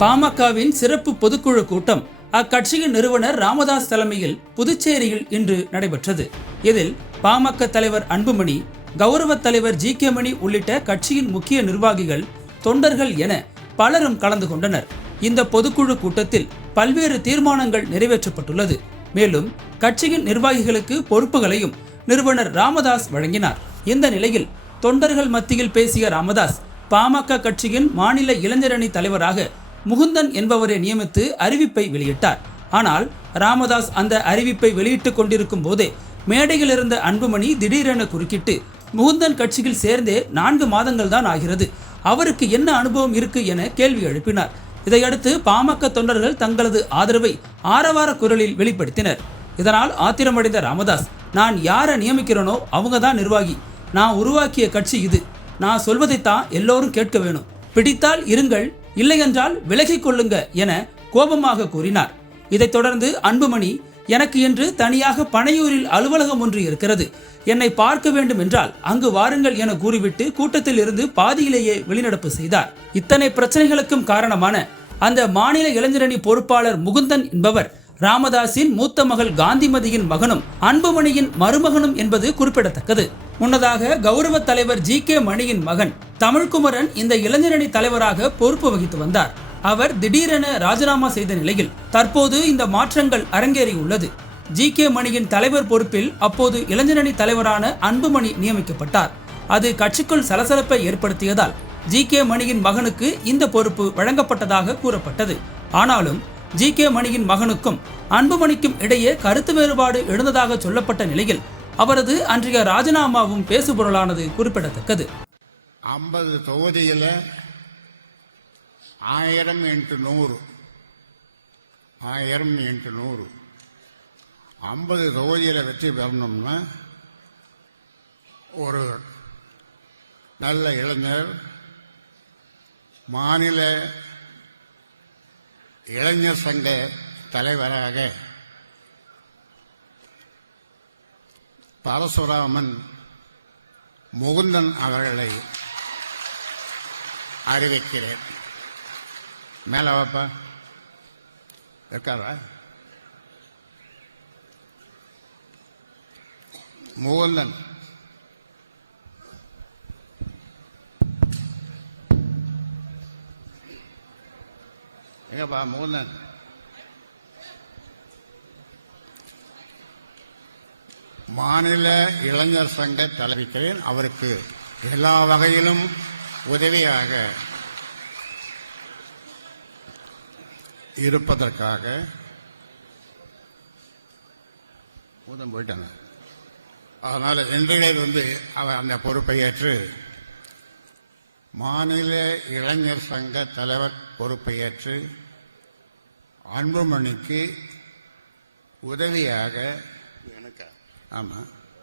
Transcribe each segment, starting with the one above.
பாமகவின் சிறப்பு பொதுக்குழு கூட்டம் அக்கட்சியின் நிறுவனர் ராமதாஸ் தலைமையில் புதுச்சேரியில் இன்று நடைபெற்றது. இதில் பாமக தலைவர் அன்புமணி கௌரவ தலைவர் ஜி கே மணி உள்ளிட்ட கட்சியின் முக்கிய நிர்வாகிகள் தொண்டர்கள் என பலரும் கலந்து கொண்டனர். இந்த பொதுக்குழு கூட்டத்தில் பல்வேறு தீர்மானங்கள் நிறைவேற்றப்பட்டுள்ளது. மேலும் கட்சியின் நிர்வாகிகளுக்கு பொறுப்புகளையும் நிறுவனர் ராமதாஸ் வழங்கினார். இந்த நிலையில் தொண்டர்கள் மத்தியில் பேசிய ராமதாஸ் பாமக கட்சியின் மாநில இளைஞரணி தலைவராக முகுந்தன் என்பவரை நியமித்து அறிவிப்பை வெளியிட்டார். ஆனால் ராமதாஸ் அந்த அறிவிப்பை வெளியிட்டுக் கொண்டிருக்கும் போதே மேடையில் இருந்த அன்புமணி திடீரென குறுக்கிட்டு முகுந்தன் கட்சியில் சேர்ந்தே நான்கு மாதங்கள் தான் ஆகிறது. அவருக்கு என்ன அனுபவம் இருக்கு என கேள்வி எழுப்பினார். இதையடுத்து பாமக தொண்டர்கள் தங்களது ஆதரவை ஆரவார குரலில் வெளிப்படுத்தினர். இதனால் ஆத்திரமடைந்த ராமதாஸ் நான் யாரை நியமிக்கிறேனோ அவங்க தான் நிர்வாகி. நான் உருவாக்கிய கட்சி இது. நான் சொல்வதைத்தான் எல்லோரும் கேட்க வேணும். பிடித்தால் இருங்கள் இல்லையென்றால் விலகிக் கொள்ளுங்க என கோபமாக கூறினார். இதைத் தொடர்ந்து அன்புமணி எனக்கு என்று தனியாக பனையூரில் அலுவலகம் ஒன்று இருக்கிறது. என்னை பார்க்க வேண்டும் என்றால் அங்கு வாருங்கள் என கூறிவிட்டு கூட்டத்தில் இருந்து பாதியிலேயே வெளிநடப்பு செய்தார். இத்தனை பிரச்சனைகளுக்கும் காரணமான அந்த மாநில இளைஞரணி பொறுப்பாளர் முகுந்தன் என்பவர் ராமதாஸின் மூத்த மகள் காந்திமதியின் மகனும் அன்புமணியின் மருமகனும் என்பது குறிப்பிடத்தக்கது. முன்னதாக கௌரவ தலைவர் ஜி கே மணியின் மகன் தமிழ்குமரன் இந்த இளைஞரணி தலைவராக பொறுப்பு வகித்து வந்தார். அவர் திடீரென ராஜினாமா செய்த நிலையில் தற்போது இந்த மாற்றங்கள் அரங்கேறியுள்ளது. ஜி கே மணியின் தலைவர் பொறுப்பில் அப்போது இளைஞரணி தலைவரான அன்புமணி நியமிக்கப்பட்டார். அது கட்சிக்குள் சலசலப்பை ஏற்படுத்தியதால் ஜி கே மணியின் மகனுக்கு இந்த பொறுப்பு வழங்கப்பட்டதாக கூறப்பட்டது. ஆனாலும் ஜி கே மணியின் மகனுக்கும் அன்புமணிக்கும் இடையே கருத்து வேறுபாடு எழுந்ததாக சொல்லப்பட்ட நிலையில் அவரது அன்றைய ராஜினாமாவும் பேசுபொருளானது குறிப்பிடத்தக்கது. ஐம்பது தொகுதியில் ஆயிரம் எட்டு நூறு. ஆயிரம் எட்டு நூறு. ஐம்பது தொகுதியில் வெற்றி பெறணும்னா ஒரு நல்ல இளைஞர் மாநில இளைஞர் சங்க தலைவராக பரசுராமன் முகுந்தன் அவர்களை அறிவிக்கிறேன். மேல வாப்பா. இருக்காரா? முகுந்தன். எங்கப்பா முகுந்தன் மாநில இளைஞர் சங்க தலைவிக்கிறேன் அவருக்கு எல்லா வகையிலும் உதவியாக இருப்பதற்காக ஊதம் போயிட்டாங்க. அதனால வந்து அவர் அந்த பொறுப்பை ஏற்று மாநில இளைஞர் சங்க தலைவர் பொறுப்பை ஏற்று அன்புமணிக்கு உதவியாக எனக்கா? ஆமா.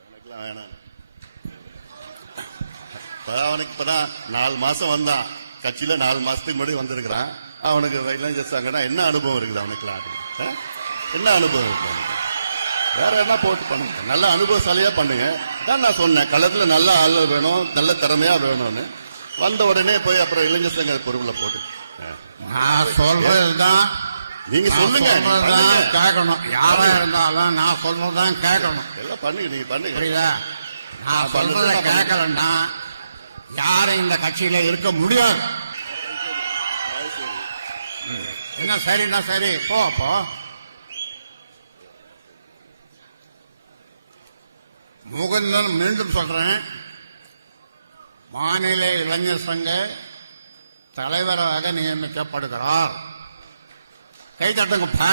எனக்குலாம் வேணாம். இப்பதான் அவனுக்கு இப்பதான் நாலு மாசம் வந்தான். கட்சியில நாலு மாசத்துக்கு முன்னாடி வந்திருக்கிறான். அவனுக்கு இளைஞர் என்ன அனுபவம் இருக்குது அவனுக்குலாம்? என்ன அனுபவம் இருக்கு அவனுக்கு? வேற என்ன போட்டு பண்ணுங்க? நல்ல அனுபவசாலியா பண்ணுங்க. தான் நான் சொன்னேன். களத்துல நல்ல ஆள் வேணும். நல்ல திறமையா வேணும்னு. வந்த உடனே போய் அப்புறம் இளைஞர் சங்க பொறுப்புல போட்டு. நான் சொல்றதுதான் நீங்க சொல்லுங்க. கேட்கணும். யாரா இருந்தாலும் நான் சொல்றதுதான் கேட்கணும். எல்லாம் பண்ணுங்க நீங்க பண்ணுங்க. புரியுதா? நான் சொல்றத கேட்கலன்னா யாரும் இந்த கட்சியில இருக்க முடியாது. என்ன சரின்னா சரி? போ போ. முகுந்தன் மீண்டும் சொல்றேன். மாநில இளைஞர் சங்க தலைவராக நியமிக்கப்படுகிறார். கை தட்டுங்கப்பா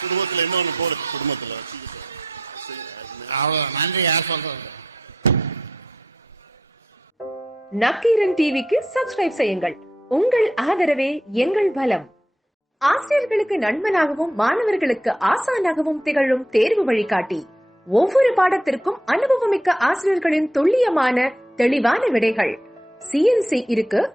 குடும்பத்துல இன்னொன்னு போடு குடும்பத்துல அவ்வளோ நன்றி யார் சொல்றது? நக்கீரன் டிவிக்கு சப்ஸ்கிரைப் செய்யுங்கள். உங்கள் ஆதரவே எங்கள் பலம். ஆசிரியர்களுக்கு நண்பனாகவும் மாணவர்களுக்கு ஆசானாகவும் திகழும் தேர்வு வழிகாட்டி. ஒவ்வொரு பாடத்திற்கும் அனுபவமிக்க ஆசிரியர்களின் துல்லியமான தெளிவான விடைகள். சிஎன்சி இருக்கு.